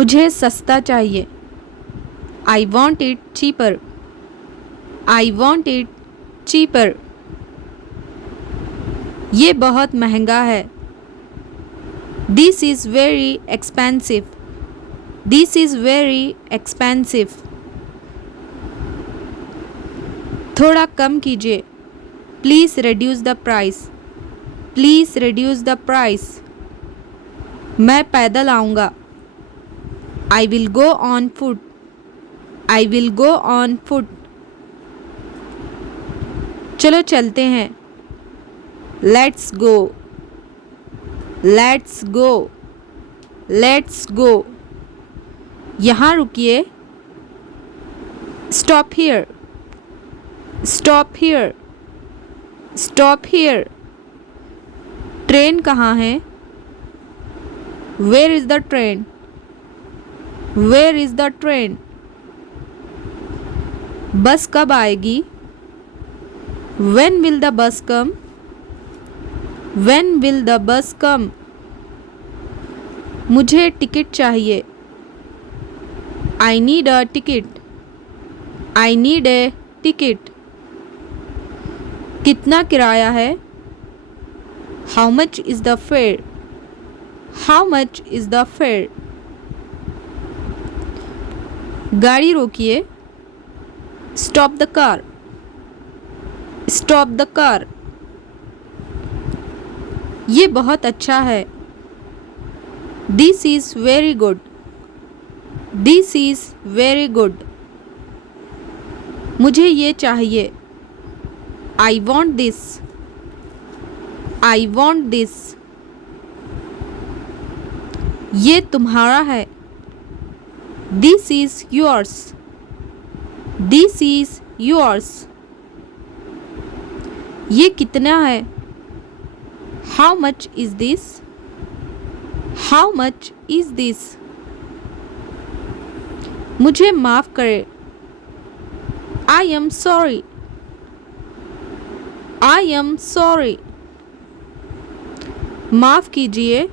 मुझे सस्ता चाहिए। I want it cheaper. I want it cheaper. ये बहुत महंगा है। This is very expensive. This is very expensive. थोड़ा कम कीजिए। Please reduce the price. Please reduce the price. मैं पैदल आऊँगा। I will go on foot. I will go on foot. चलो चलते हैं। Let's go. Let's go. Let's go. यहाँ रुकिए। Stop here. Stop here. Stop here. Train कहाँ है? Where is the train? Where is the train? Bus कब आएगी? When will the bus come? When will the bus come? मुझे ticket चाहिए। I need a ticket. I need a ticket. कितना किराया है? How much is the fare? How much is the fare? गाड़ी रोकिए। Stop the car. Stop the car. ये बहुत अच्छा है। This is very good. This is very good. मुझे ये चाहिए। I want this. I want this. ये तुम्हारा है। This is yours. This is yours. ये कितना है? How much is this? How much is this? मुझे माफ़ करें। I am sorry. I am sorry. माफ़ कीजिए।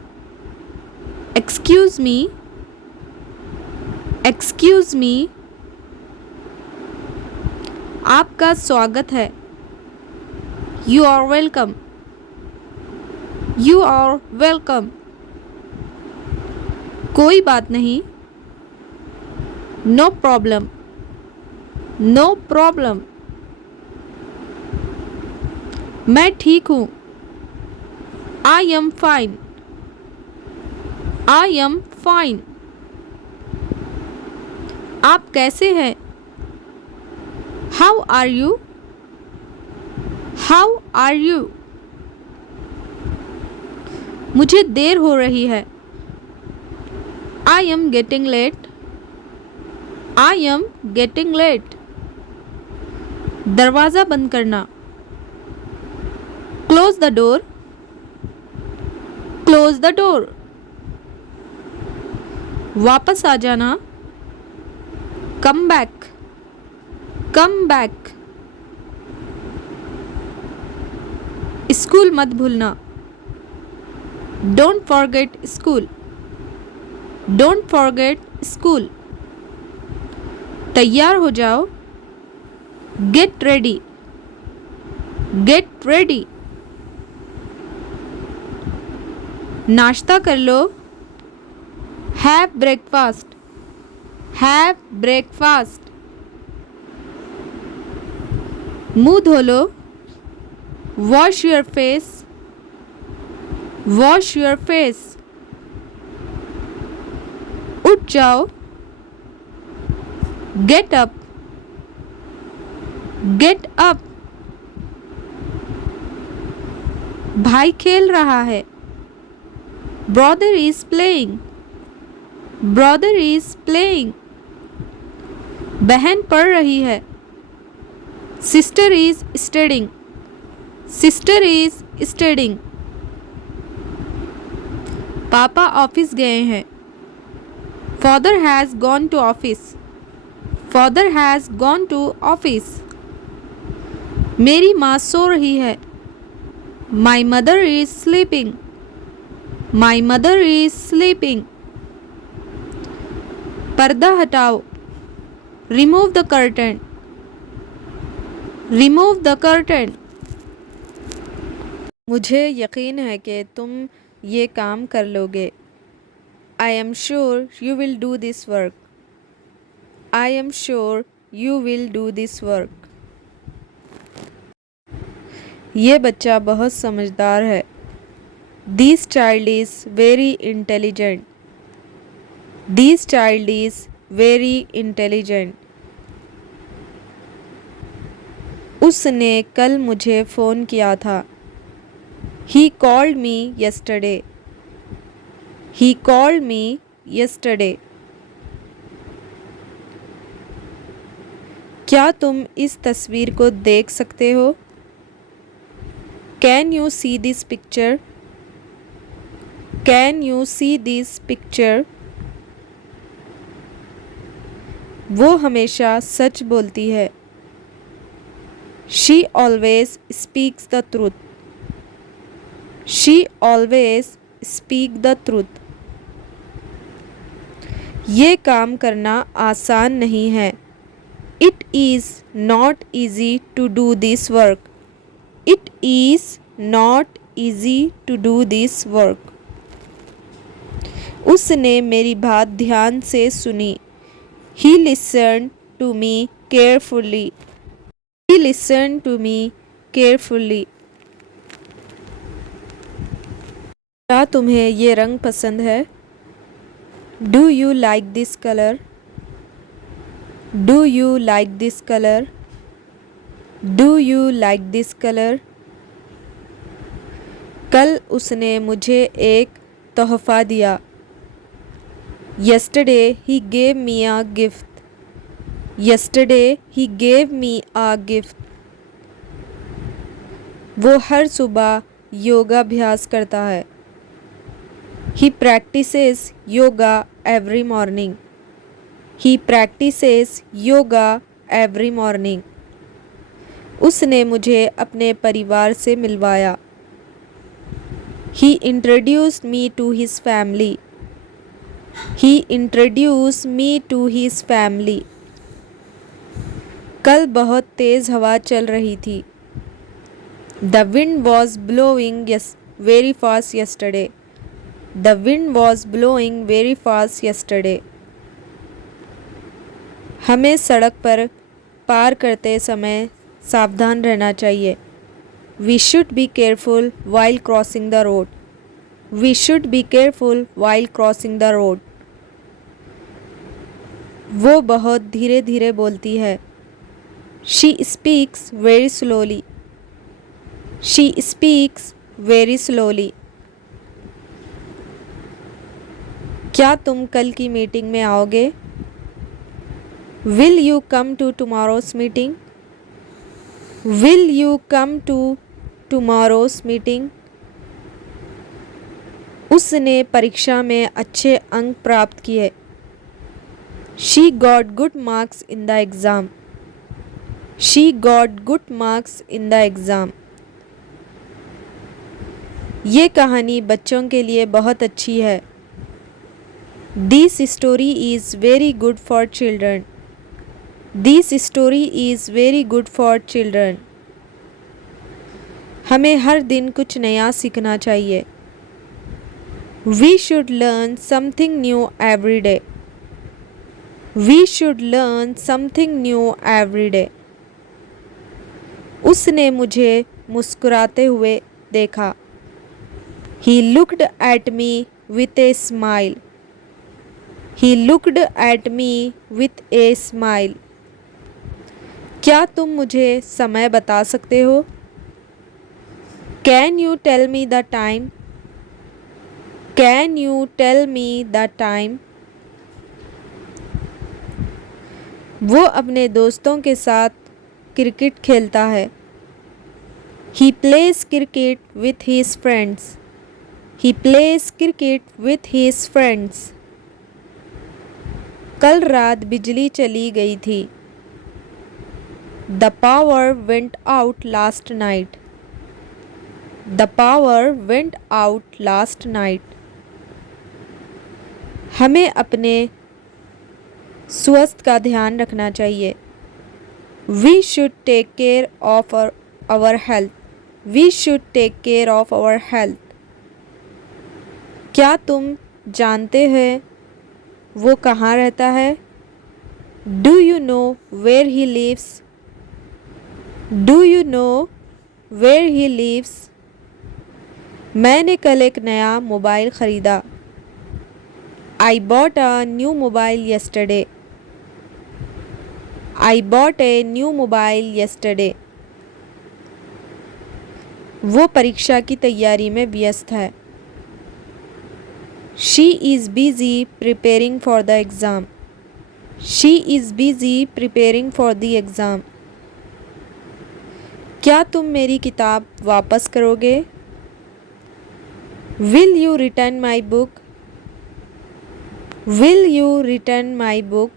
Excuse me. Excuse me. आपका स्वागत है। You are welcome. You are welcome. कोई बात नहीं। No problem. No problem. मैं ठीक हूँ। I am fine. I am fine. आप कैसे हैं? How are you? How are you? मुझे देर हो रही है। I am getting late. I am getting late. दरवाज़ा बंद करना। Close the door. Close the door. वापस आ जाना। Come back. Come back. School मत भूलना। Don't forget school. Don't forget school. तैयार हो जाओ। Get ready. Get ready. नाश्ता कर लो। Have breakfast. Have breakfast. मुंह धो लो। Wash your face. Wash your face. उठ जाओ। Get up. Get up. भाई खेल रहा है। Brother is playing. Brother is playing. बहन पढ़ रही है। Sister is studying. Sister is studying. पापा ऑफिस गए हैं। Father has gone to office. Father has gone to office. मेरी माँ सो रही है। My mother is sleeping. My mother is sleeping. पर्दा हटाओ, remove the curtain, remove the curtain. मुझे यकीन है कि तुम ये काम कर लोगे। I am sure you will do this work, I am sure you will do this work. ये बच्चा बहुत समझदार है। This child is very intelligent, this child is very intelligent. उसने कल मुझे फ़ोन किया था। He called me yesterday, he called me yesterday। क्या तुम इस तस्वीर को देख सकते हो? Can you see this picture? Can you see this picture? वो हमेशा सच बोलती है। She always speaks the truth, she always speak the truth। ये काम करना आसान नहीं है। It is not easy to do this work, it is not easy to do this work। उसने मेरी बात ध्यान से सुनी। He listened to me carefully, he listened to me carefully। क्या तुम्हें ये रंग पसंद है? Do you like this color? Do you like this color? Do you like this color? कल उसने मुझे एक तोहफ़ा दिया। Yesterday he gave me a gift, yesterday he gave me a gift। वो हर सुबह योगाभ्यास करता है। He practices yoga every morning, he practices yoga every morning। उसने मुझे अपने परिवार से मिलवाया। He introduced me to his family, he introduced me to his family। कल बहुत तेज़ हवा चल रही थी। The wind was blowing very fast yesterday, the wind was blowing very fast yesterday। हमें सड़क पर पार करते समय सावधान रहना चाहिए। We should be careful while crossing the road, we should be careful while crossing the road। वो बहुत धीरे धीरे बोलती है। She speaks very slowly, she speaks very slowly। क्या तुम कल की मीटिंग में आओगे? Will you come to tomorrow's meeting? Will you come to tomorrow's meeting? उसने परीक्षा में अच्छे अंक प्राप्त किए। She got good marks in the exam, she got good marks in the exam। ये कहानी बच्चों के लिए बहुत अच्छी है। This story is very good for children, this story is very good for children। हमें हर दिन कुछ नया सीखना चाहिए। We should learn something new every day, we should learn something new every day। उसने मुझे मुस्कुराते हुए देखा। He looked at me with a smile, he looked at me with a smile। क्या तुम मुझे समय बता सकते हो? Can you tell me the time? Can you tell me the time? वो अपने दोस्तों के साथ क्रिकेट खेलता है। He plays cricket with his friends, he plays cricket with his friends। कल रात बिजली चली गई थी। The power went out last night, the power went out last night। हमें अपने स्वास्थ्य का ध्यान रखना चाहिए। We should take care of our health. We should take care of our health. क्या तुम जानते हैं वो कहाँ रहता है? Do you know where he lives? Do you know where he lives? मैंने कल एक नया मोबाइल ख़रीदा। I bought a new mobile yesterday. I bought a new mobile yesterday. वो परीक्षा की तैयारी में व्यस्त है। She is busy preparing for the exam. She is busy preparing for the exam. क्या तुम मेरी किताब वापस करोगे? Will you return my book? Will you return my book?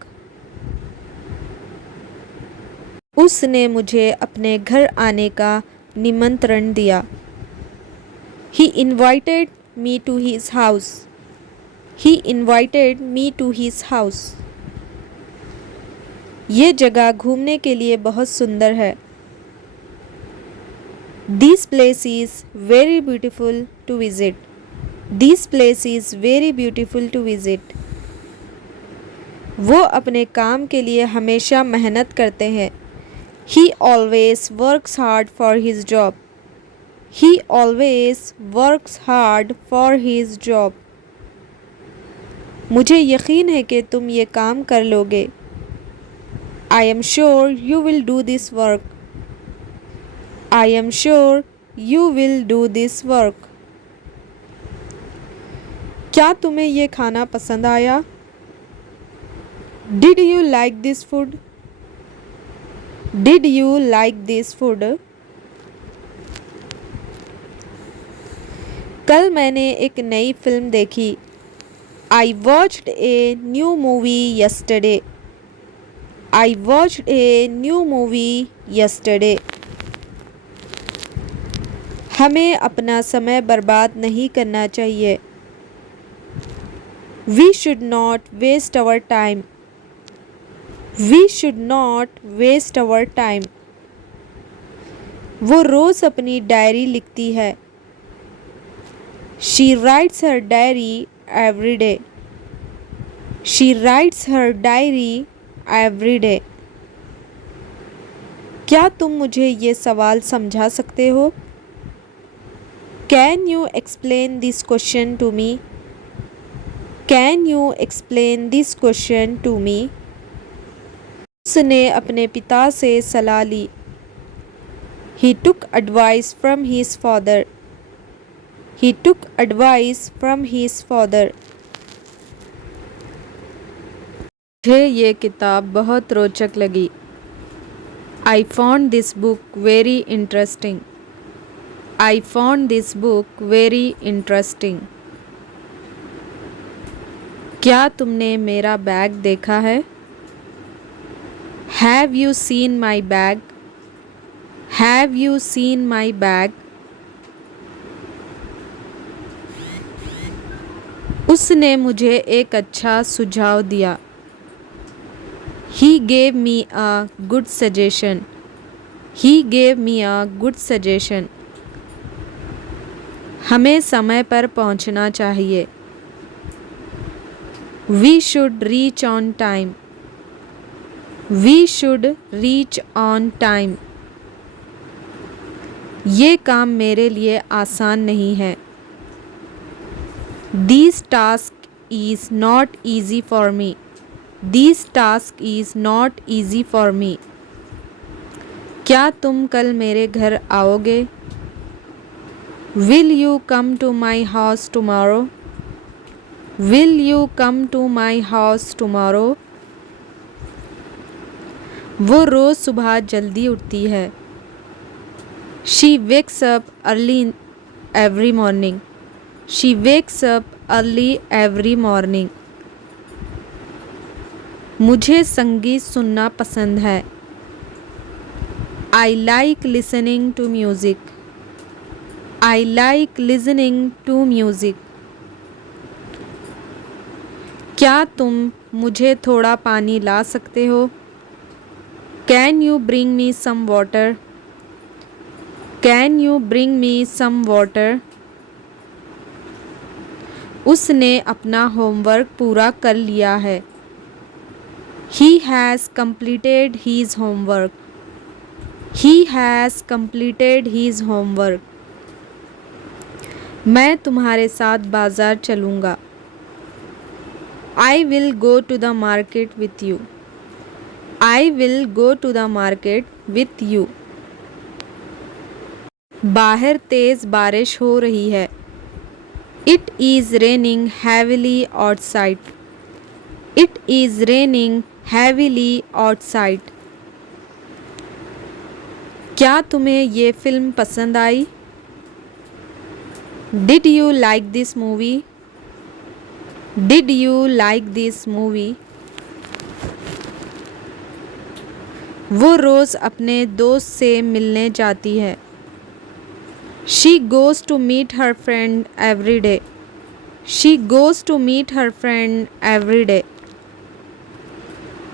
उसने मुझे अपने घर आने का निमंत्रण दिया। He invited me to his house. He invited me to his house. ये जगह घूमने के लिए बहुत सुंदर है। This place is very beautiful to visit. This place is very beautiful to visit. वो अपने काम के लिए हमेशा मेहनत करते हैं। He always works hard for his job. He always works hard for his job. मुझे यकीन है कि तुम ये काम कर लोगे। I am sure you will do this work. I am sure you will do this work. क्या तुम्हें ये खाना पसंद आया? Did you like this food? Did you like this food? कल मैंने एक नई फिल्म देखी। I watched a new movie yesterday. I watched a new movie yesterday. हमें अपना समय बर्बाद नहीं करना चाहिए। We should not waste our time. We should not waste our time. वो रोज़ अपनी डायरी लिखती है। She writes her diary every day. She writes her diary every day. क्या तुम मुझे ये सवाल समझा सकते हो? Can you explain this question to me? Can you explain this question to me? उसने अपने पिता से सलाह ली। He took advice from his father. He took advice from his father. मुझे ये किताब बहुत रोचक लगी। I found this book very interesting. I found this book very interesting. क्या तुमने मेरा बैग देखा है? Have you seen my bag? Have you seen my bag? उसने मुझे एक अच्छा सुझाव दिया। He gave me a good suggestion. He gave me a good suggestion. हमें समय पर पहुंचना चाहिए। We should reach on time. We should reach on time. ये काम मेरे लिए आसान नहीं है। This task is not easy for me. This task is not easy for me. क्या तुम कल मेरे घर आओगे? Will you come to my house tomorrow? Will you come to my house tomorrow? वो रोज़ सुबह जल्दी उठती है। She wakes up early every morning. She wakes up early every morning. मुझे संगीत सुनना पसंद है। I like listening to music. I like listening to music. क्या तुम मुझे थोड़ा पानी ला सकते हो? Can you bring me some water? Can you bring me some water? उसने अपना होमवर्क पूरा कर लिया है। He has completed his homework. He has completed his homework. मैं तुम्हारे साथ बाजार चलूँगा। I will go to the market with you. I will go to the market with you. बाहर तेज बारिश हो रही है। It is raining heavily outside. It is raining heavily outside. क्या तुम्हें ये फिल्म पसंद आई? Did you like this movie? Did you like this movie? वो रोज़ अपने दोस्त से मिलने जाती है। She goes to meet her friend every day. She goes to meet her friend every day.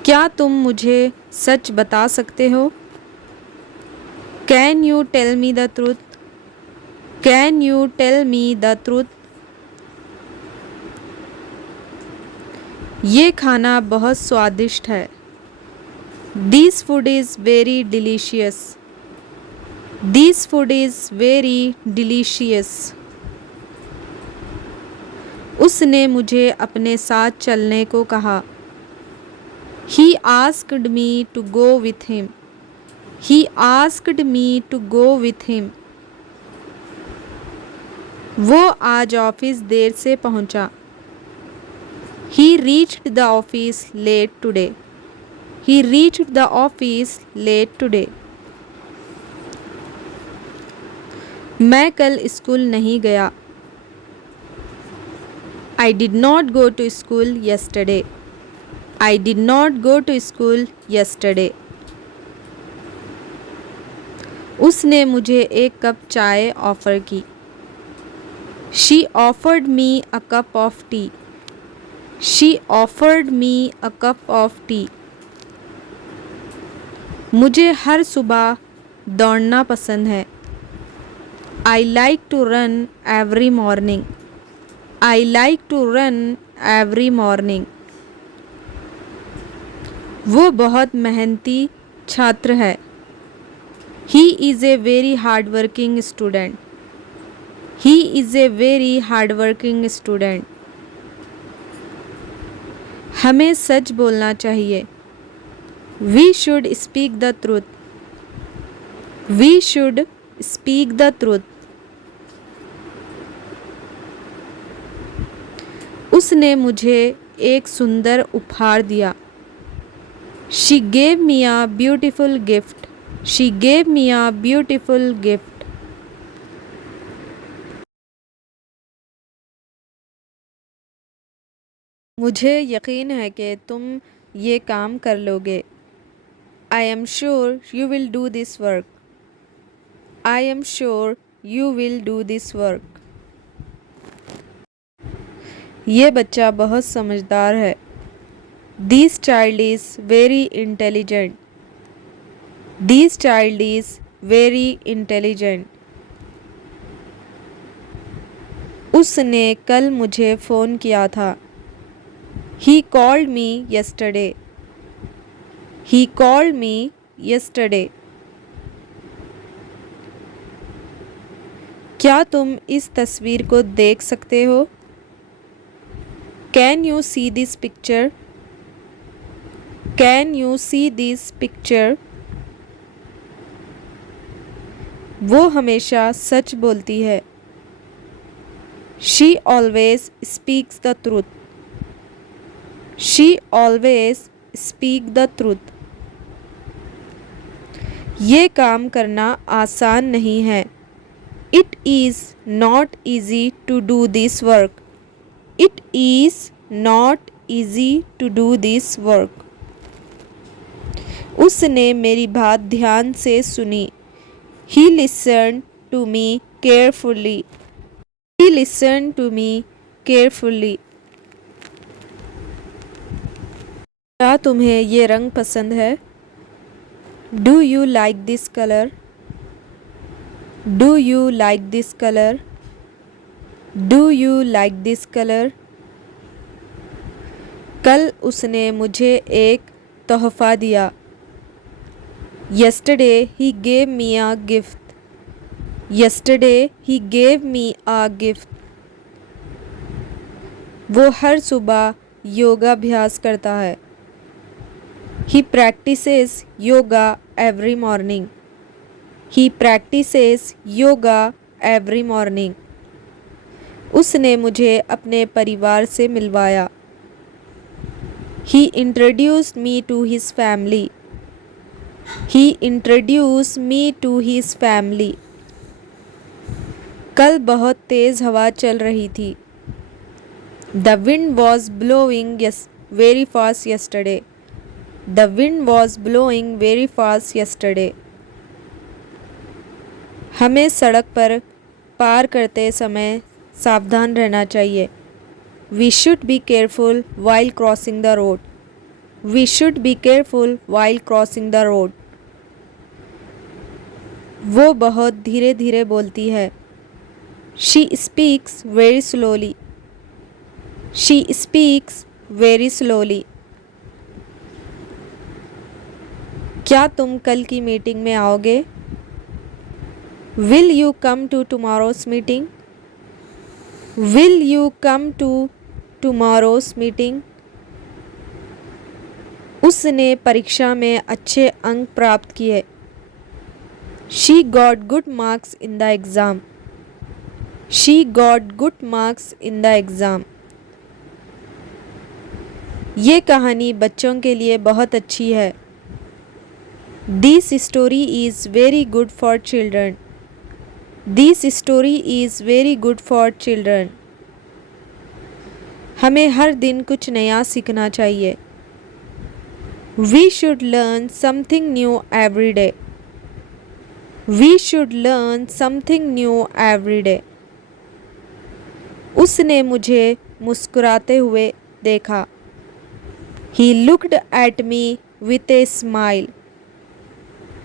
क्या तुम मुझे सच बता सकते हो? Can you tell me the truth? Can you tell me the truth? ये खाना बहुत स्वादिष्ट है। This food is very delicious. This food is very delicious. उसने मुझे अपने साथ चलने को कहा। He asked me to go with him. He asked me to go with him. वो आज ऑफिस देर से पहुंचा। He reached the office late today. He reached the office late today. मैं कल स्कूल नहीं गया। I did not go to school yesterday. I did not go to school yesterday. उसने मुझे एक कप चाय ऑफ़र की। She offered me a cup of tea. She offered me a cup of tea. मुझे हर सुबह दौड़ना पसंद है। I like to run every morning. I like to run every morning. वो बहुत मेहनती छात्र है। He is a very hardworking student. He is a very hardworking student. हमें सच बोलना चाहिए। We should speak the truth. We should speak the truth. उसने मुझे एक सुंदर उपहार दिया। She gave me a beautiful gift. She gave me a beautiful gift. मुझे यकीन है कि तुम ये काम कर लोगे। I am sure you will do this work. I am sure you will do this work. ये बच्चा बहुत समझदार है। This child is very intelligent. This child is very intelligent. उसने कल मुझे फ़ोन किया था। He called me yesterday. He called me yesterday. क्या तुम इस तस्वीर को देख सकते हो? Can you see this picture? Can you see this picture? वो हमेशा सच बोलती है। She always speaks the truth. She always speaks the truth. ये काम करना आसान नहीं है। It is not easy to do this work. It is not easy to do this work. उसने मेरी बात ध्यान से सुनी। He listened to me carefully. He listened to me carefully. क्या तुम्हें ये रंग पसंद है? Do you like this colour? Do you like this colour? Do you like this colour? कल उसने मुझे एक तोहफ़ा दिया। Yesterday he gave me a gift. Yesterday he gave me a gift. वो हर सुबह योगाभ्यास करता है। He practices yoga every morning. He practices yoga every morning. उसने मुझे अपने परिवार से मिलवाया। He introduced me to his family. He introduced me to his family. कल बहुत तेज़ हवा चल रही थी। The wind was blowing very fast yesterday. The wind was blowing very fast yesterday. हमें सड़क पर पार करते समय सावधान रहना चाहिए। We should be careful while crossing the road. We should be careful while crossing the road. वो बहुत धीरे धीरे बोलती है। She speaks very slowly. She speaks very slowly. क्या तुम कल की मीटिंग में आओगे? Will you come to tomorrow's meeting? Will you come to tomorrow's meeting? उसने परीक्षा में अच्छे अंक प्राप्त किए। She got good marks in the exam. She got good marks in the exam. ये कहानी बच्चों के लिए बहुत अच्छी है। This story is very good for children. This story is very good for children. हमें हर दिन कुछ नया सीखना चाहिए। We should learn something new every day. We should learn something new every day. उसने मुझे मुस्कुराते हुए देखा। He looked at me with a smile.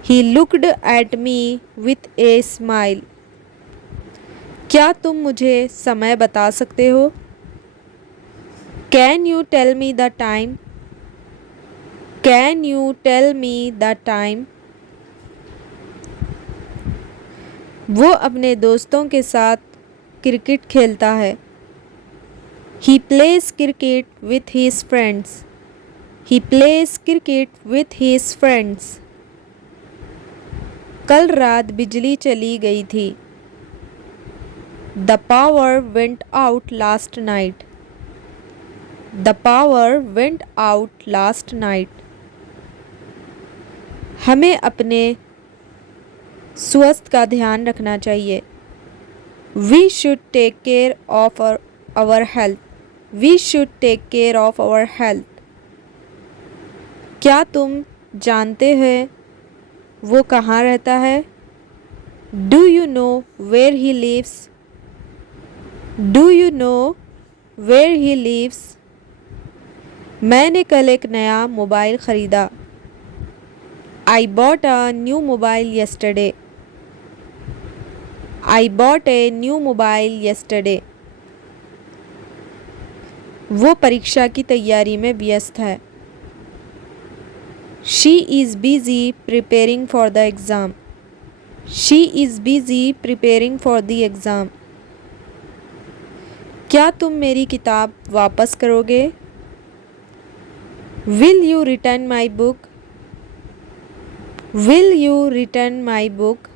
He looked at me with a smile. क्या तुम मुझे समय बता सकते हो? Can you tell me the time? Can you tell me the time? वो अपने दोस्तों के साथ क्रिकेट खेलता है। He plays cricket with his friends. He plays cricket with his friends. कल रात बिजली चली गई थी। The power went out last night. The power went out last night. हमें अपने स्वास्थ्य का ध्यान रखना चाहिए। We should take care of our health. We should take care of our health. क्या तुम जानते हैं वो कहाँ रहता है? Do you know where he lives? Do you know where he lives? मैंने कल एक नया मोबाइल ख़रीदा। I bought a new mobile yesterday. I bought a new mobile yesterday. वो परीक्षा की तैयारी में व्यस्त है। She is busy preparing for the exam. She is busy preparing for the exam. क्या तुम मेरी किताब वापस करोगे? Will you return my book? Will you return my book?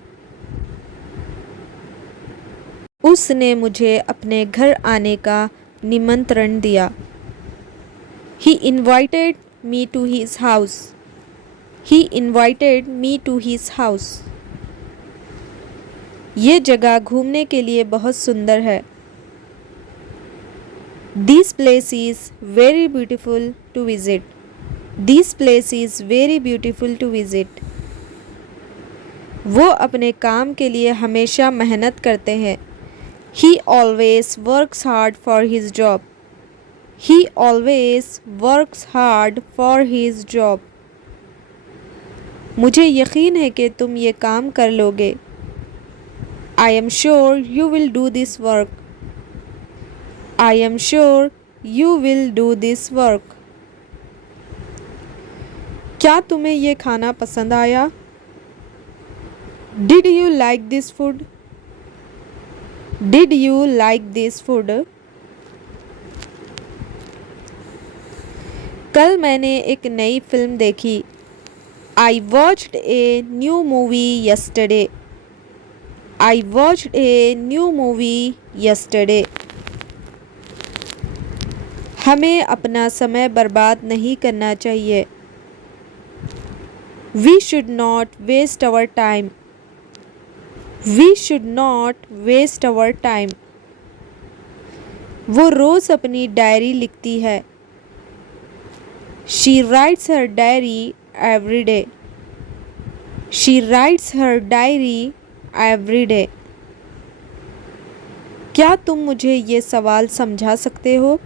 उसने मुझे अपने घर आने का निमंत्रण दिया। He invited me to his house. He invited me to his house. ये जगह घूमने के लिए बहुत सुंदर है। This place is very beautiful to visit. This place is very beautiful to visit. वो अपने काम के लिए हमेशा मेहनत करते हैं। He always works hard for his job. He always works hard for his job. मुझे यकीन है कि तुम ये काम कर लोगे. I am sure you will do this work. I am sure you will do this work. क्या तुम्हें ये खाना पसंद आया? Did you like this food? Did you like this food? कल मैंने एक नई फिल्म देखी. I watched a new movie yesterday. I watched a new movie yesterday. हमें अपना समय बर्बाद नहीं करना चाहिए. We should not waste our time. We should not waste our time. वो रोज़ अपनी डायरी लिखती है. She writes her diary every day. She writes her diary every day. क्या तुम मुझे ये सवाल समझा सकते हो?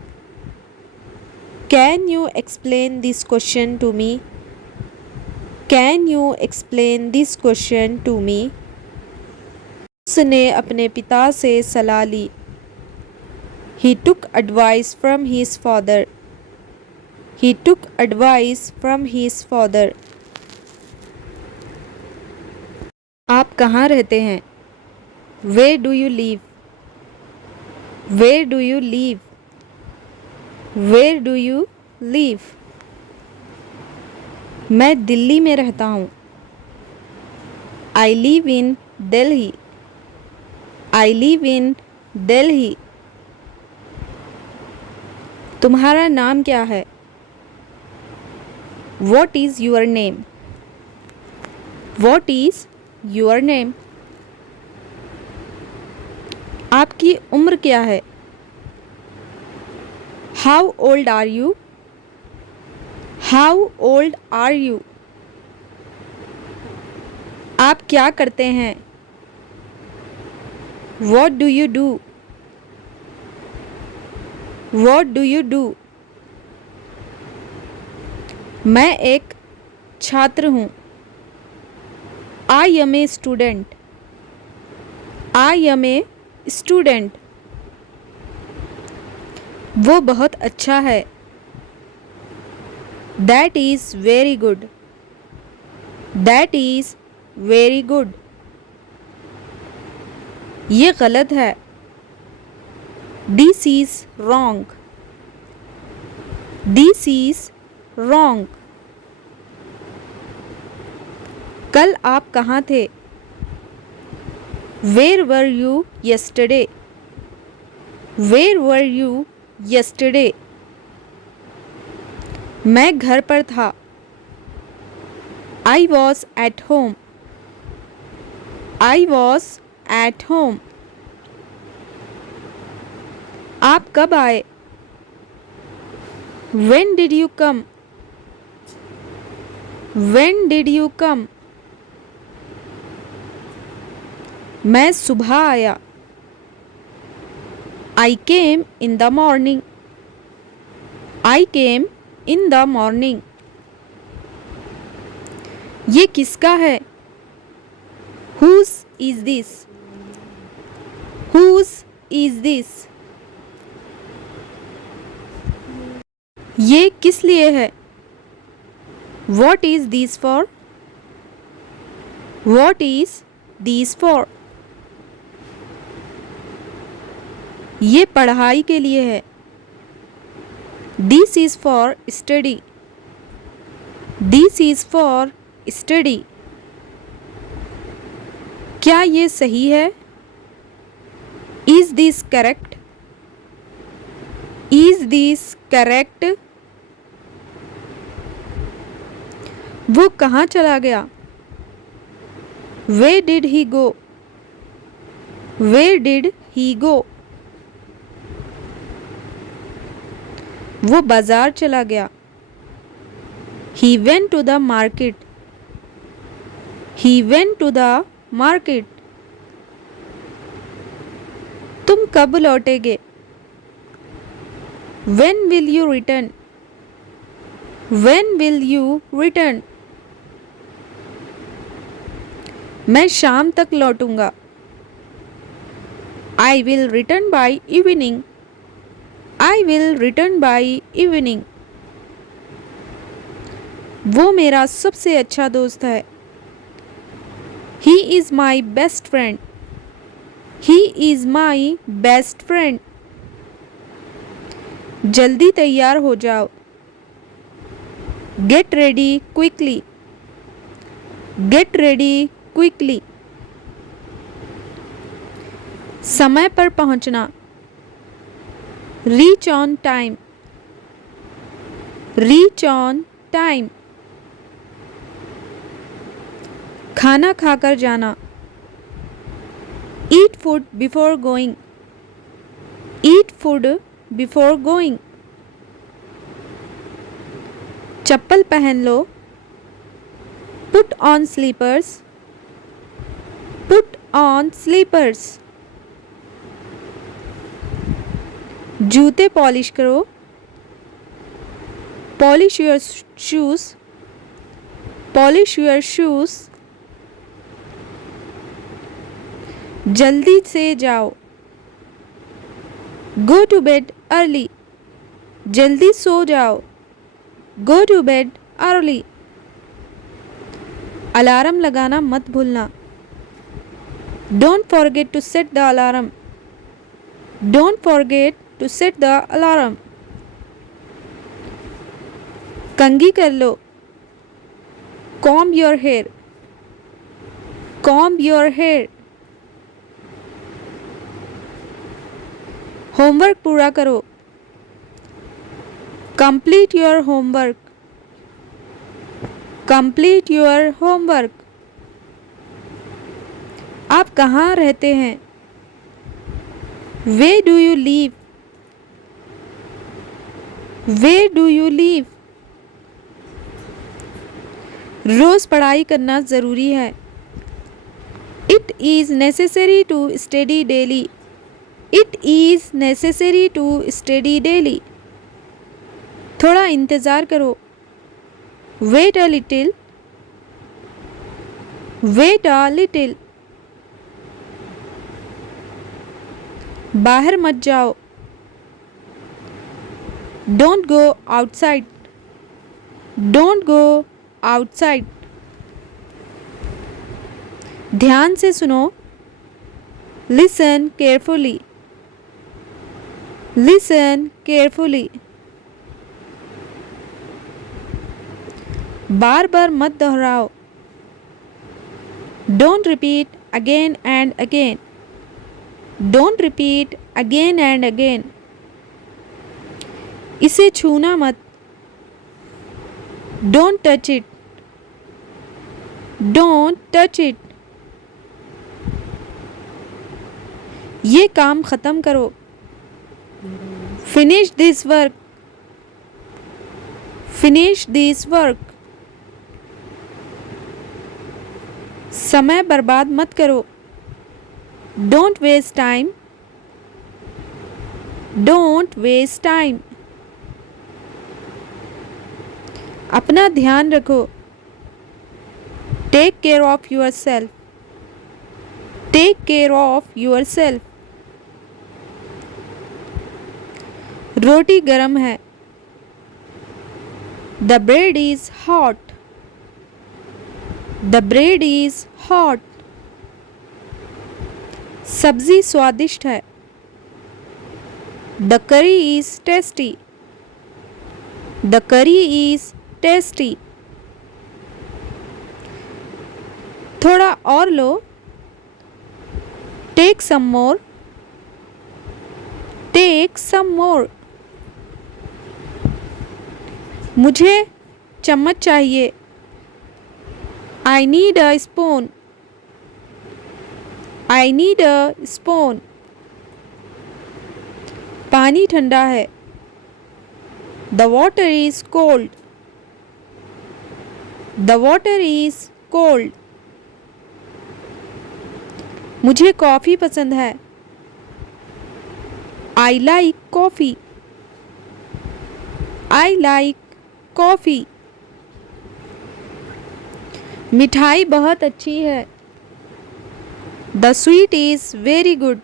Can you explain this question to me? Can you explain this question to me? उसने अपने पिता से सलाह ली. He took advice from his father. He took advice from his father. आप कहाँ रहते हैं? Where do you live? Where do you live? Where do you live? मैं दिल्ली में रहता हूँ. I live in Delhi. I live in Delhi. तुम्हारा नाम क्या है? What is your name? What is your name? आपकी उम्र क्या है? How old are you? How old are you? आप क्या करते हैं? What do you do? What do you do? मैं एक छात्र हूँ. I am a student. I am a student. वो बहुत अच्छा है. That is very good. That is very good. ये गलत है. This is wrong. This is wrong. कल आप कहाँ थे? Where were you yesterday? Where were you yesterday? मैं घर पर था. I was at home. I was at home. आप कब आए? When did you come? When did you come? मैं सुबह आया. I came in the morning. I came in the morning. ये किसका है? Whose is this? Whose is this? ये किस लिए है? What is this for? What is this for? ये पढ़ाई के लिए है. This is for study. This is for study. क्या ये सही है? Is this correct? Is this correct? वो कहाँ चला गया? Where did he go? Where did he go? वो बाजार चला गया. He went to the market. He went to the market. तुम कब लौटेगे? When will you return? When will you return? मैं शाम तक लौटूंगा. I will return by evening. I will return by evening. वो मेरा सबसे अच्छा दोस्त है. He is my best friend. He is my best friend. जल्दी तैयार हो जाओ. Get ready quickly. Get ready quickly. समय पर पहुंचना. Reach on time. Reach on time. खाना खाकर जाना. Eat food before going. Eat food before going. चप्पल पहन लो. Put on slippers. Put on slippers. जूते पॉलिश करो. Polish your shoes. Polish your shoes. जल्दी से जाओ. Go to bed early. जल्दी सो जाओ. Go to bed early. Alarm लगाना मत भूलना. Don't forget to set the alarm. Don't forget to set the alarm. कंघी कर लो. Comb your hair. Comb your hair. Homework पूरा करो. Complete your homework. Complete your homework. आप कहाँ रहते हैं? Where do you live? Where do you live? रोज पढ़ाई करना जरूरी है. It is necessary to study daily. It is necessary to study daily. थोड़ा इंतज़ार करो. Wait a little. Wait a little. बाहर मत जाओ. Don't go outside. Don't go outside. ध्यान से सुनो. Listen carefully. Listen carefully. बार बार मत दोहराओ. Don't repeat again and again. Don't repeat again and again. इसे छूना मत. Don't touch it. Don't touch it. ये काम ख़त्म करो. Finish this work. Finish this work. समय बर्बाद मत करो. Don't waste time. Don't waste time. अपना ध्यान रखो. Take care of yourself. Take care of yourself. रोटी गरम है. The bread is hot. The bread is hot. सब्जी स्वादिष्ट है. The curry is tasty. The curry is tasty. थोड़ा और लो. Take some more. Take some more. मुझे चम्मच चाहिए. I need a spoon. I need a spoon. पानी ठंडा है. The water is cold. The water is cold. मुझे कॉफ़ी पसंद है. I like coffee. I like coffee. मिठाई बहुत अच्छी है। The sweet is very good.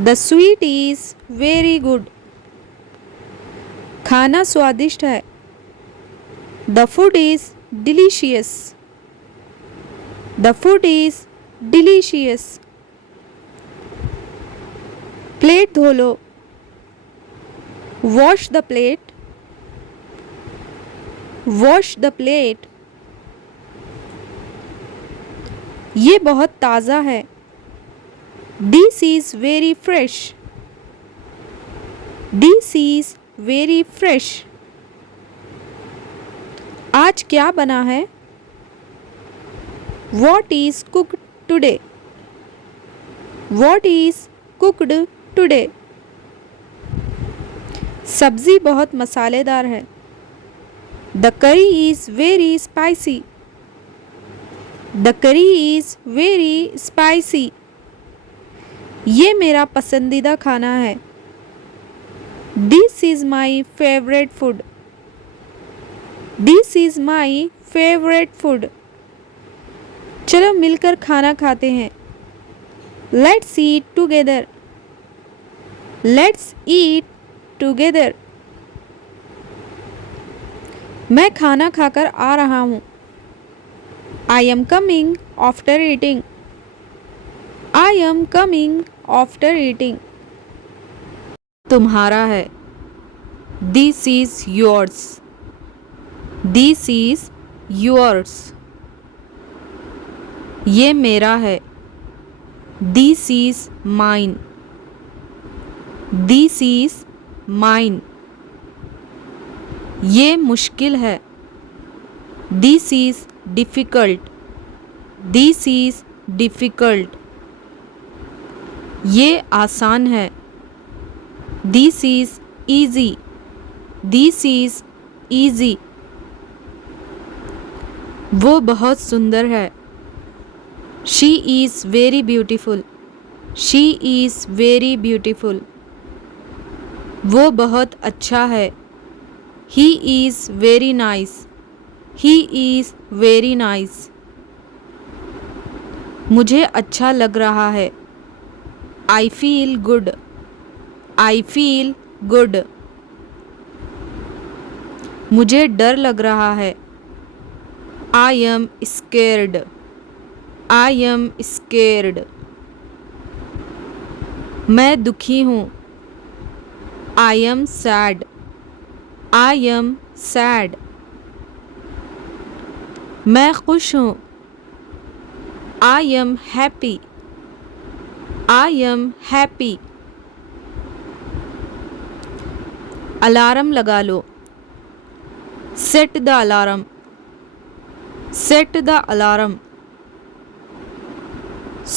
The sweet is very good. खाना स्वादिष्ट है। The food is delicious. The food is delicious. Plate धो लो। Wash the plate. Wash the plate. ये बहुत ताज़ा है। This is very fresh. This is very fresh. आज क्या बना है? What is cooked today? What is cooked today? सब्जी बहुत मसालेदार है। The curry is very spicy. The curry is very spicy. ये मेरा पसंदीदा खाना है। This is my favorite food. This is my favorite food. चलो मिलकर खाना खाते हैं। Let's eat together. Let's eat together. मैं खाना खाकर आ रहा हूँ। I am coming after eating. I am coming after eating. तुम्हारा है। This is yours. This is yours. ये मेरा है। This is mine. This is mine. ये मुश्किल है। This is difficult. This is difficult. ये आसान है। This is easy. This is easy. वो बहुत सुंदर है। She is very beautiful. She is very beautiful. वो बहुत अच्छा है। He is very nice. He is very nice. मुझे अच्छा लग रहा है। I feel good. I feel good. मुझे डर लग रहा है। I am scared. I am scared. मैं दुखी हूँ। I am sad. I am sad. मैं खुश हूँ। I am happy. I am happy. Alarm लगा लो। Set the alarm. Set the alarm.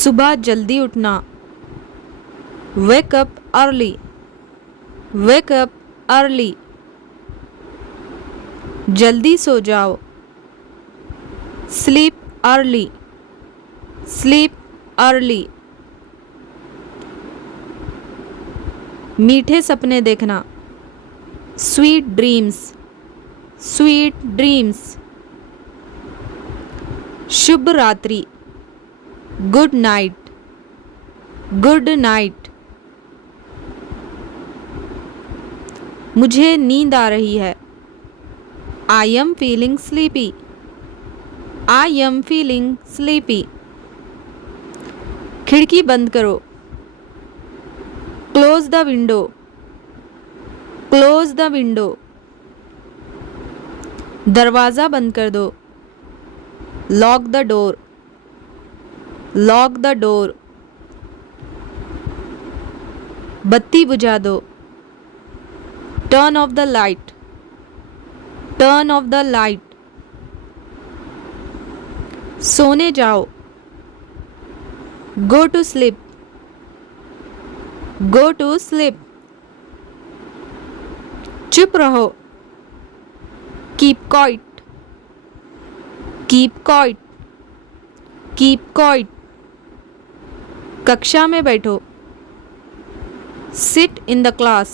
सुबह जल्दी उठना। Wake up early. Wake up early. जल्दी सो जाओ। Sleep early. Sleep early. मीठे सपने देखना। Sweet dreams. Sweet dreams. शुभ रात्रि। Good night. Good night. मुझे नींद आ रही है। I am feeling sleepy. I am feeling sleepy. खिड़की बंद करो। Close the window. Close the window. दरवाज़ा बंद कर दो। Lock the door. Lock the door. बत्ती बुझा दो। Turn off the light. Turn off the light. सोने जाओ। Go to sleep. Go to sleep. चुप रहो। Keep quiet. Keep quiet. Keep quiet. कक्षा में बैठो। Sit in the class.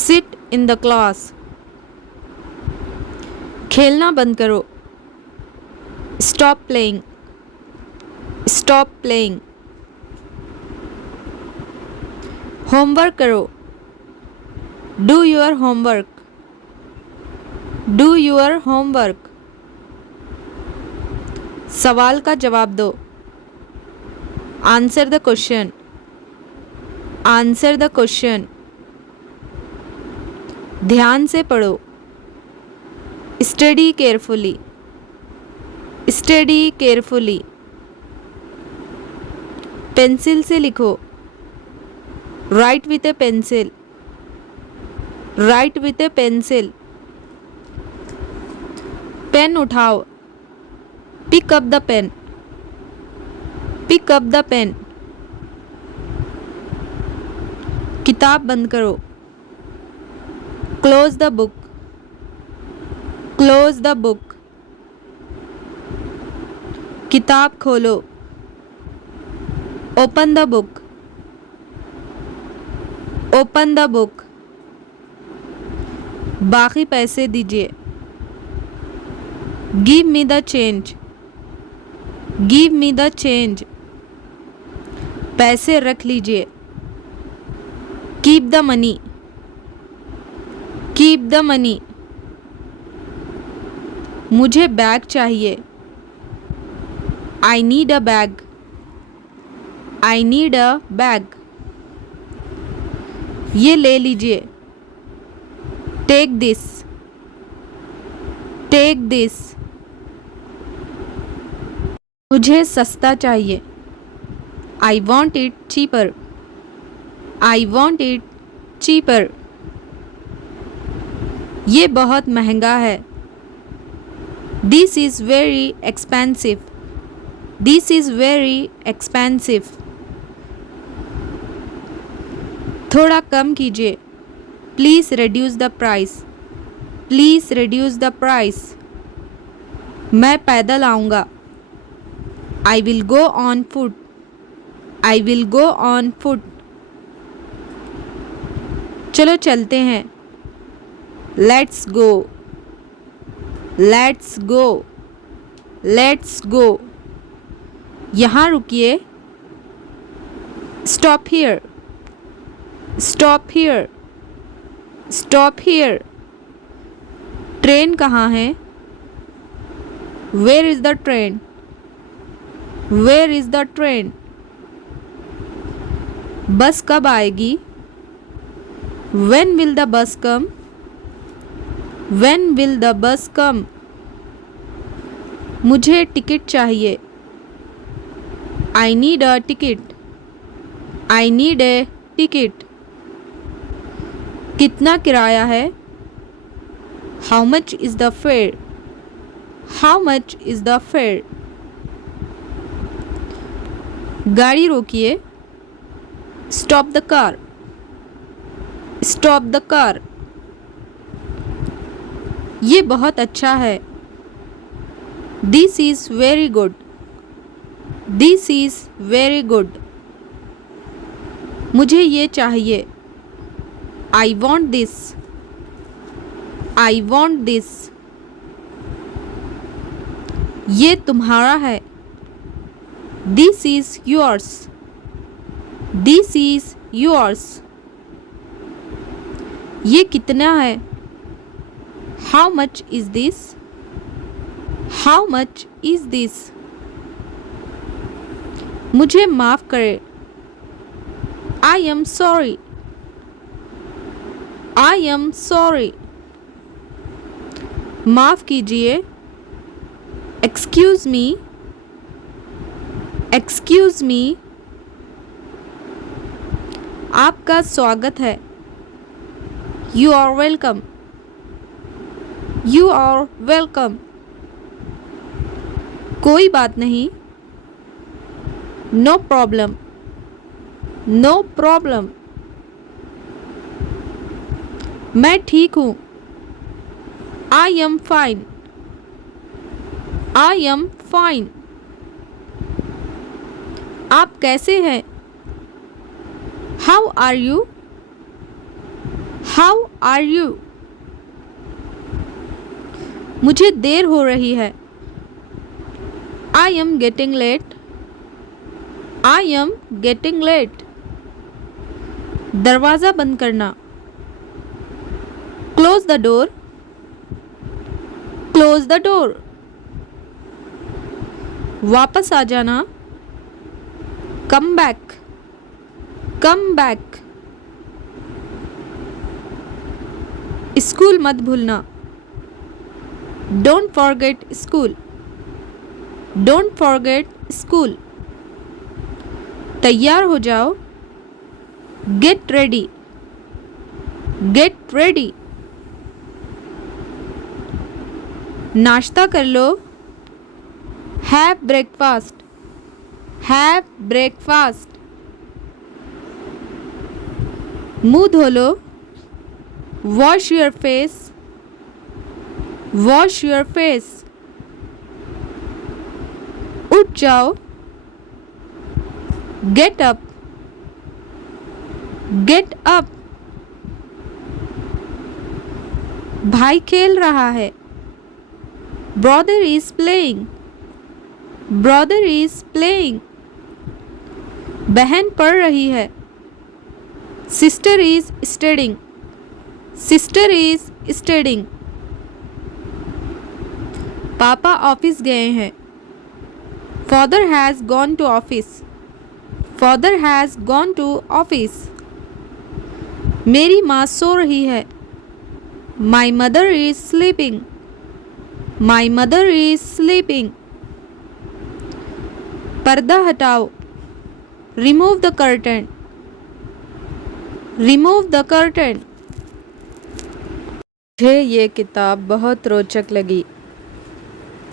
Sit in the class. खेलना बंद करो. Stop playing. Stop playing. Homework करो. Do your homework. Do your homework. सवाल का जवाब दो. Answer the question. Answer the question. ध्यान से पढ़ो. Study carefully. Study carefully. Pencil से लिखो. Write with a pencil. Write with a pencil. Pen उठाओ. Pick up the pen. Pick up the pen. किताब बंद करो. Close the book. Close the book. किताब खोलो. Open the book. Open the book. बाकी पैसे दीजिए. Give me the change. Give me the change. पैसे रख लीजिए. Keep the money. Keep the money. मुझे बैग चाहिए. I need a bag. I need a bag. ये ले लीजिए. Take this. Take this. मुझे सस्ता चाहिए. I want it cheaper. I want it cheaper. ये बहुत महंगा है. This is very expensive. This is very expensive. थोड़ा कम कीजिए. Please reduce the price. Please reduce the price. मैं पैदल आऊँगा. I will go on foot. I will go on foot. चलो चलते हैं. Let's go. Let's go. Let's go. यहाँ रुकिए. Stop here. Stop here. Stop here. Train कहाँ है? Where is the train? Where is the train? बस कब आएगी? When will the bus come? When will the bus come? मुझे ticket चाहिए. I need a ticket. I need a ticket. कितना किराया है? How much is the fare? How much is the fare? गाड़ी रोकिए. Stop the car. Stop the car. ये बहुत अच्छा है. This is very good. This is very good. मुझे ये चाहिए. I want this. I want this. ये तुम्हारा है. This is yours. This is yours. ये कितना है? How much is this? How much is this? मुझे माफ़ करें. I am sorry. I am sorry. माफ़ कीजिए. Excuse me. Excuse me. आपका स्वागत है. You are welcome. You are welcome. कोई बात नहीं. No problem. No problem. मैं ठीक हूँ. I am fine. I am fine. आप कैसे हैं? How are you? How are you? मुझे देर हो रही है. I am getting late. I am getting late. दरवाज़ा बंद करना. Close the door. Close the door. वापस आ जाना. Come back. Come back. School मत भूलना. Don't forget school. Don't forget school. तैयार हो जाओ. Get ready. Get ready. नाश्ता कर लो. Have breakfast. Have breakfast. मुंह धो लो. Wash your face. Wash your face. उठ जाओ. Get up. Get up. भाई खेल रहा है. Brother is playing. Brother is playing. बहन पढ़ रही है. Sister is studying. Sister is studying. पापा ऑफिस गए हैं. Father has gone to office. Father has gone to office. मेरी माँ सो रही है. My mother is sleeping. My mother is sleeping. पर्दा हटाओ. Remove the curtain. Remove the curtain. मुझे ये किताब बहुत रोचक लगी.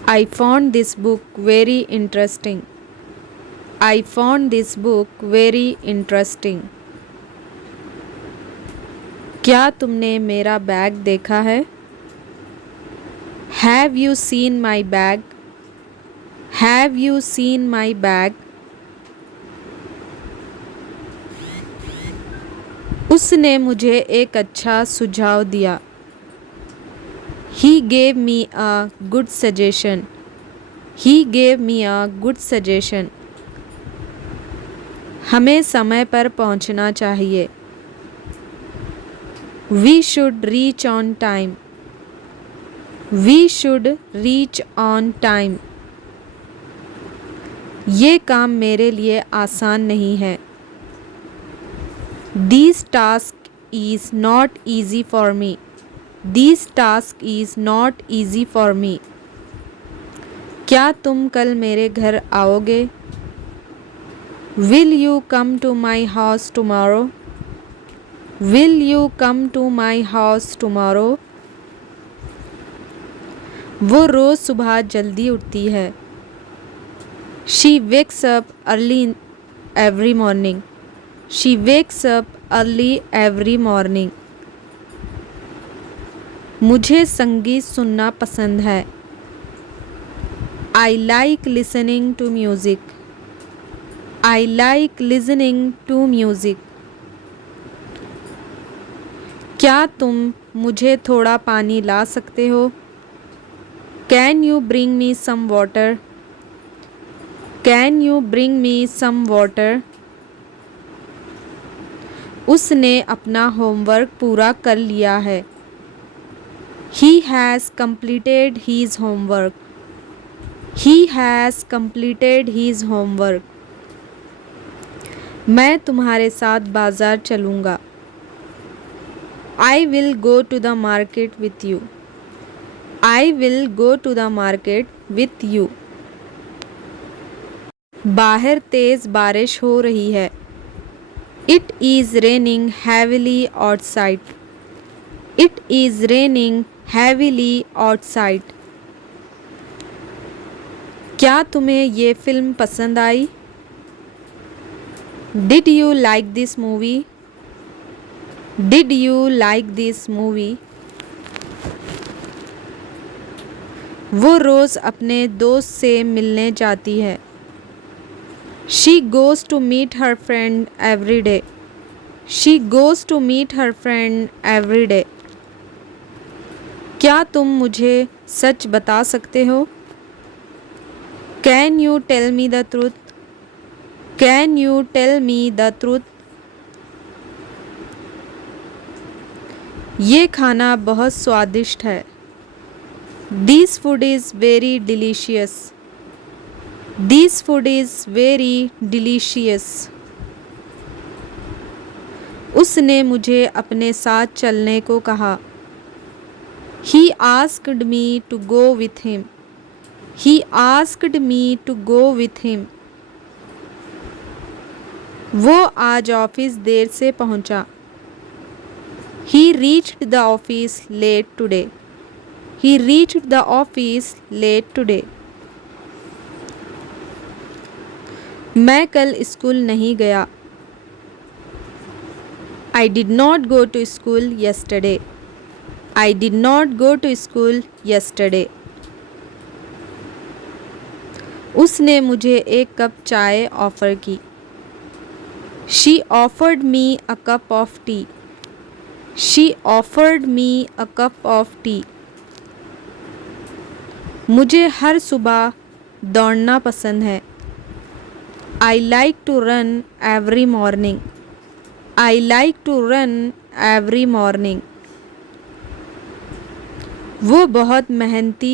I found this book very interesting. I found this book very interesting. क्या तुमने मेरा बैग देखा है? Have you seen my bag? Have you seen my bag? उसने मुझे एक अच्छा सुझाव दिया. He gave me a good suggestion. He gave me a good suggestion. हमें समय पर पहुंचना चाहिए. We should reach on time. We should reach on time. ये काम मेरे लिए आसान नहीं है. This task is not easy for me. This task is not easy for me. क्या तुम कल मेरे घर आओगे? Will you come to my house tomorrow? Will you come to my house tomorrow? वो रोज़ सुबह जल्दी उठती है. She wakes up early every morning. She wakes up early every morning. मुझे संगीत सुनना पसंद है. I like listening to music. I like listening to music. क्या तुम मुझे थोड़ा पानी ला सकते हो? Can you bring me some water? Can you bring me some water? उसने अपना होमवर्क पूरा कर लिया है. He has completed his homework. He has completed his homework. मैं तुम्हारे साथ बाजार चलूँगा. I will go to the market with you. I will go to the market with you. बाहर तेज बारिश हो रही है. It is raining heavily outside. It is raining heavily outside. क्या तुम्हें ये फिल्म पसंद आई? Did you like this movie? Did you like this movie? वो रोज़ अपने दोस्त से मिलने जाती है. She goes to meet her friend every day. She goes to meet her friend every day. क्या तुम मुझे सच बता सकते हो? Can you tell me the truth? Can you tell me the truth? ये खाना बहुत स्वादिष्ट है. This food is very delicious. This food is very delicious. उसने मुझे अपने साथ चलने को कहा. He asked me to go with him. He asked me to go with him. वो आज ऑफिस देर से पहुंचा. He reached the office late today. He reached the office late today. मैं कल स्कूल नहीं गया. I did not go to school yesterday. I did not go to school yesterday. उसने मुझे एक कप चाय ऑफ़र की. She offered me a cup of tea. She offered me a cup of tea. मुझे हर सुबह दौड़ना पसंद है. I like to run every morning. I like to run every morning. वो बहुत मेहनती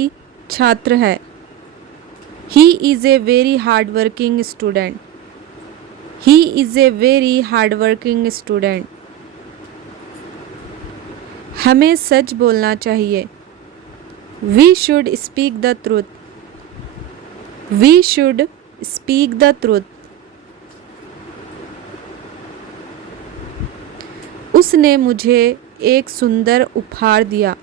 छात्र है. He is a very hardworking student. He is a very hardworking student. हमें सच बोलना चाहिए. We should speak the truth. We should speak the truth. उसने मुझे एक सुंदर उपहार दिया.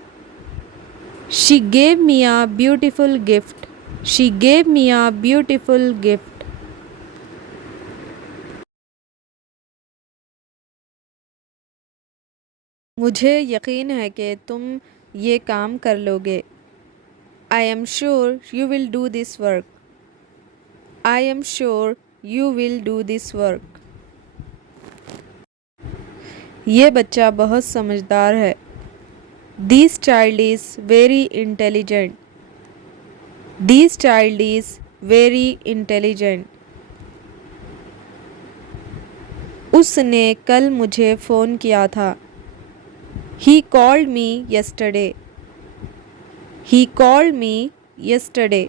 She gave me a beautiful gift. She gave me a beautiful gift. मुझे यकीन है कि तुम ये काम कर लोगे. I am sure you will do this work. I am sure you will do this work. ये बच्चा बहुत समझदार है. This child is very intelligent. This child is very intelligent. उसने कल मुझे फ़ोन किया था. He called me yesterday. He called me yesterday.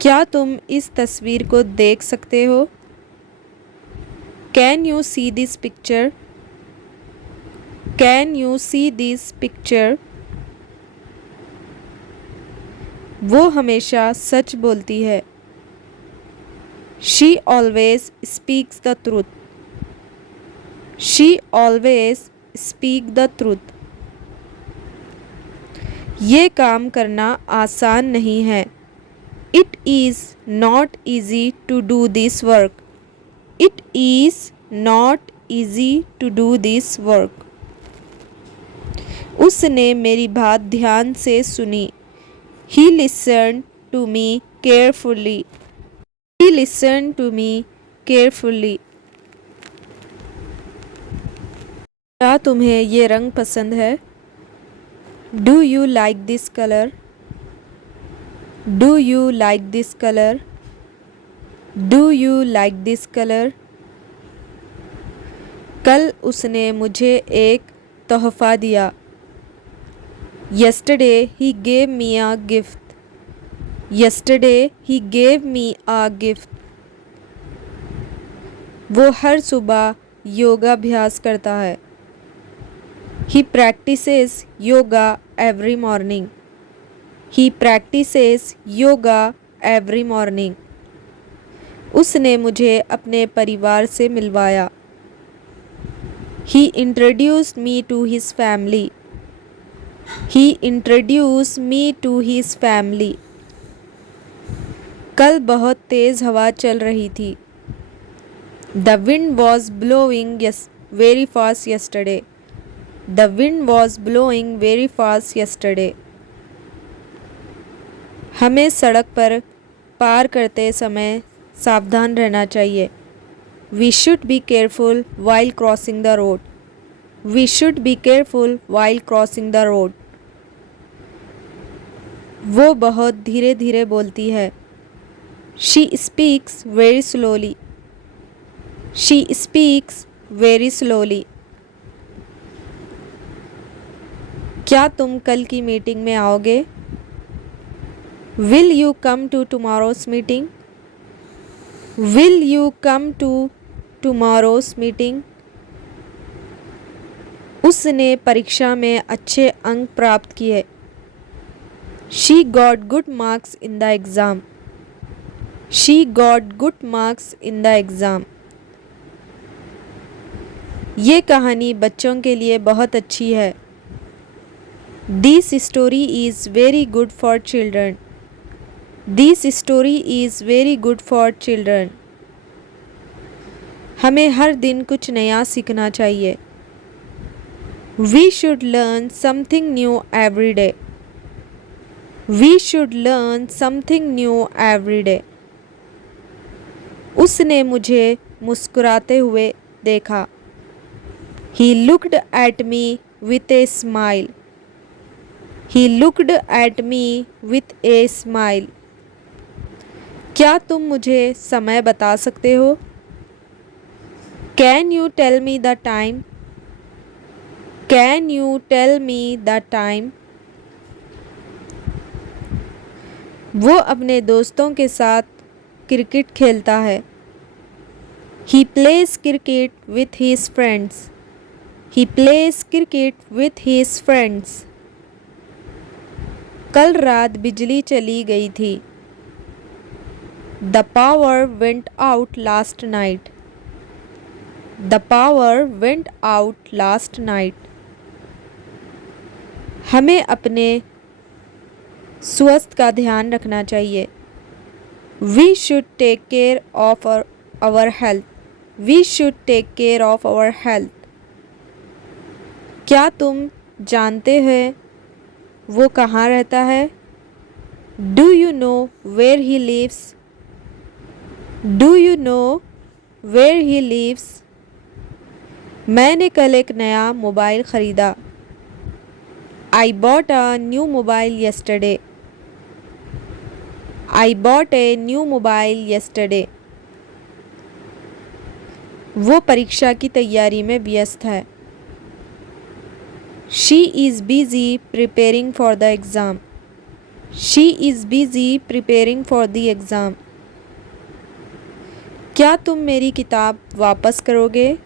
क्या तुम इस तस्वीर को देख सकते हो? Can you see this picture? Can you see this picture? वो हमेशा सच बोलती है. She always speaks the truth. She always speaks the truth. ये काम करना आसान नहीं है. It is not easy to do this work. It is not easy to do this work. उसने मेरी बात ध्यान से सुनी. He listened to me carefully. He listened to me carefully. क्या तुम्हें ये रंग पसंद है? Do you like this color? Do you like this color? Do you like this color? कल उसने मुझे एक तोहफ़ा दिया. Yesterday he gave me a gift. Yesterday he gave me a gift. वो हर सुबह योगाभ्यास करता है. He practices yoga every morning. He practices yoga every morning. उसने मुझे अपने परिवार से मिलवाया. He introduced me to his family. He introduced me to his family. कल बहुत तेज़ हवा चल रही थी. The wind was blowing very fast yesterday. The wind was blowing very fast yesterday. हमें सड़क पर पार करते समय सावधान रहना चाहिए. We should be careful while crossing the road. We should be careful while crossing the road. वो बहुत धीरे धीरे बोलती है. She speaks very slowly. She speaks very slowly. क्या तुम कल की मीटिंग में आओगे? Will you come to tomorrow's meeting? Will you come to tomorrow's meeting? उसने परीक्षा में अच्छे अंक प्राप्त किए. She got good marks in the exam. She got good marks in the exam. ये कहानी बच्चों के लिए बहुत अच्छी है. This story is very good for children. This story is very good for children. हमें हर दिन कुछ नया सीखना चाहिए. We should learn something new every day. We should learn something new every day. उसने मुझे मुस्कुराते हुए देखा. He looked at me with a smile. He looked at me with a smile. क्या तुम मुझे समय बता सकते हो? Can you tell me the time? Can you tell me the time? वो अपने दोस्तों के साथ क्रिकेट खेलता है. He plays cricket with his friends. He plays cricket with his friends. कल रात बिजली चली गई थी. The power went out last night. The power went out last night. हमें अपने स्वास्थ्य का ध्यान रखना चाहिए. We should take care of our health. We should take care of our health. क्या तुम जानते हैं वो कहाँ रहता है? Do you know where he lives? Do you know where he lives? मैंने कल एक नया मोबाइल ख़रीदा. I bought a new mobile yesterday. I bought a new mobile yesterday. वो परीक्षा की तैयारी में व्यस्त है. She is busy preparing for the exam. She is busy preparing for the exam. क्या तुम मेरी किताब वापस करोगे?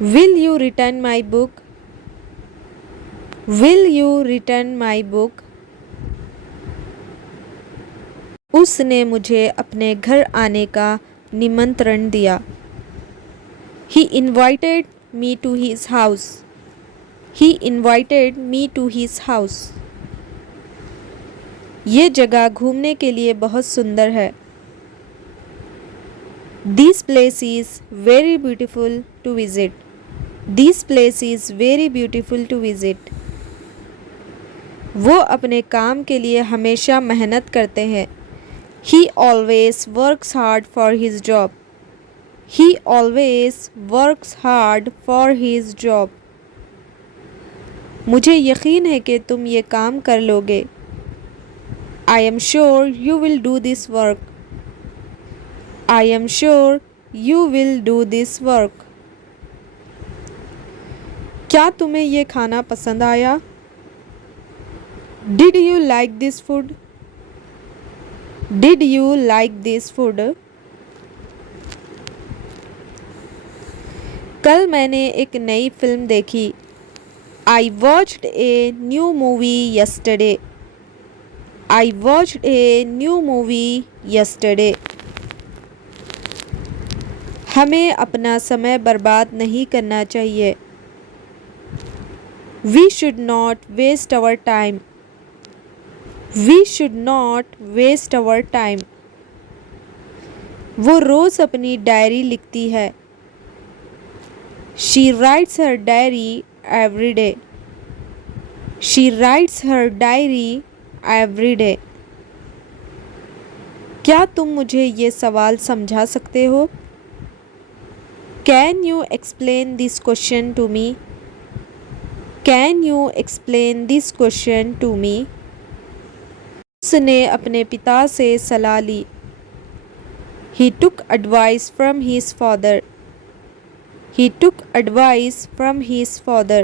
Will you return my book? Will you return my book? उसने मुझे अपने घर आने का निमंत्रण दिया. He invited me to his house. He invited me to his house. ये जगह घूमने के लिए बहुत सुंदर है. This place is very beautiful to visit. This place is very beautiful to visit. वो अपने काम के लिए हमेशा मेहनत करते हैं. He always works hard for his job. He always works hard for his job. मुझे यकीन है कि तुम ये काम कर लोगे. I am sure you will do this work. I am sure you will do this work. क्या तुम्हें ये खाना पसंद आया? Did you like this food? Did you like this food? कल मैंने एक नई फिल्म देखी. I watched a new movie yesterday. I watched a new movie yesterday. हमें अपना समय बर्बाद नहीं करना चाहिए. We should not waste our time. We should not waste our time. वो रोज़ अपनी डायरी लिखती है. She writes her diary every day. She writes her diary every day. क्या तुम मुझे ये सवाल समझा सकते हो? Can you explain this question to me? Can you explain this question to me? उसने अपने पिता से सलाह ली। He took advice from his father. He took advice from his father.